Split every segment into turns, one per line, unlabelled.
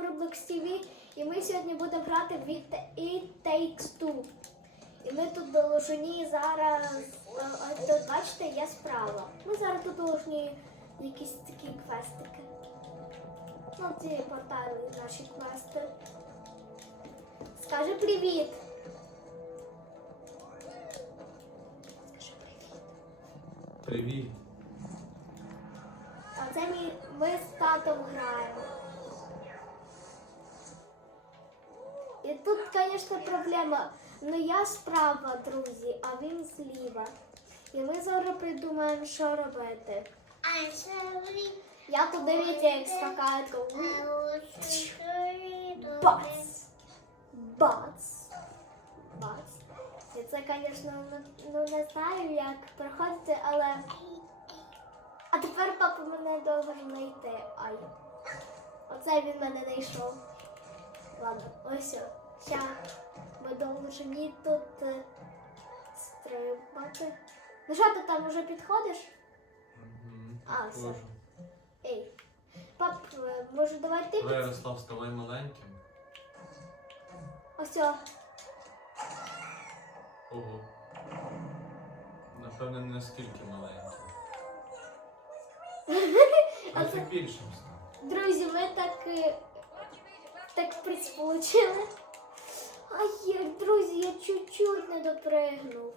Roblox TV і ми сьогодні будемо грати в It Takes Two. І ми тут должні зараз, тут бачите, я справа. Ми зараз тут должні якісь такі квестики. Ну, ці портали наші квести. Скажи привіт. Скажи привіт.
Привіт.
А це ми з татом граємо. І тут, звісно, проблема. Ну я справа, друзі, а він зліва. І ми зараз придумаємо, що робити. Я тут дивіться, як скакає. Бац! Бац! Бац! І це, звісно, не знаю, як проходити, але... А тепер папа мене довго знайти. Ай. Оце він мене не йшов. Ладно, ось. Ща ми должні тут стрибати. Ну що ти там уже підходиш? А, все. Ей. Пап, може давай ти
Давай, Ярослав, ставай маленьким.
Ось.
Ого. Напевно, не наскільки маленьким. А це більшим став.
Друзі, ми так приспучили. Ай, друзі, я чуть-чуть не допригнув.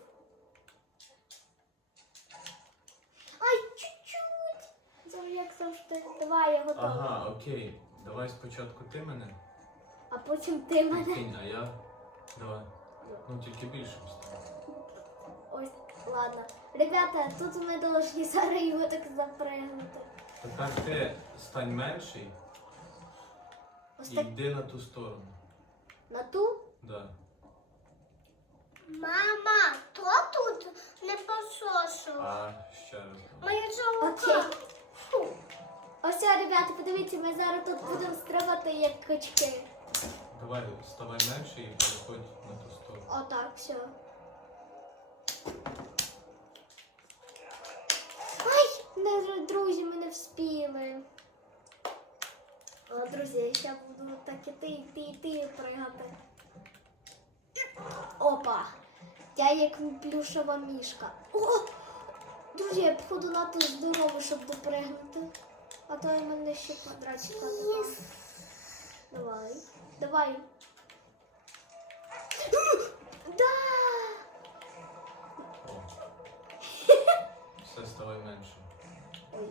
Ай, чуть-чуть. Це як завжди. Давай, я готова.
Ага, окей. Давай спочатку ти мене.
А потім ти мене.
Кинь, а я. Давай. Ну, тільки більшим став.
Ось, ладно. Ребята, тут ми должні зараз його так запригнути.
Тепер ти стань менший
Ось
і
так
йди на ту сторону.
на ту.
Да.
Мама, то тут не посошу.
А ще раз.
Моя
Окей.
жалука. Фу.
Ось, ребята, подивіться, ми зараз тут будемо стрибати як качки.
Давай, ставай менший і переходь на ту сторону.
Отак, все. Ай, не, друзі, ми не вспіли. О, друзі, я ще буду так іти пригати. Опа! Я як плюшева мішка. О! Друзі, я походу надто здоровий, щоб допригнути. А то я мене ще квадратика. Давай. Давай. Да!
О. Все, ставай меншим.
Ой.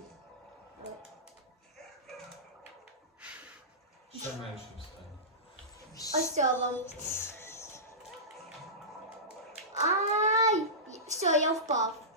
Ще меншим стань.
Ось це вам. Ай! Все, я впав.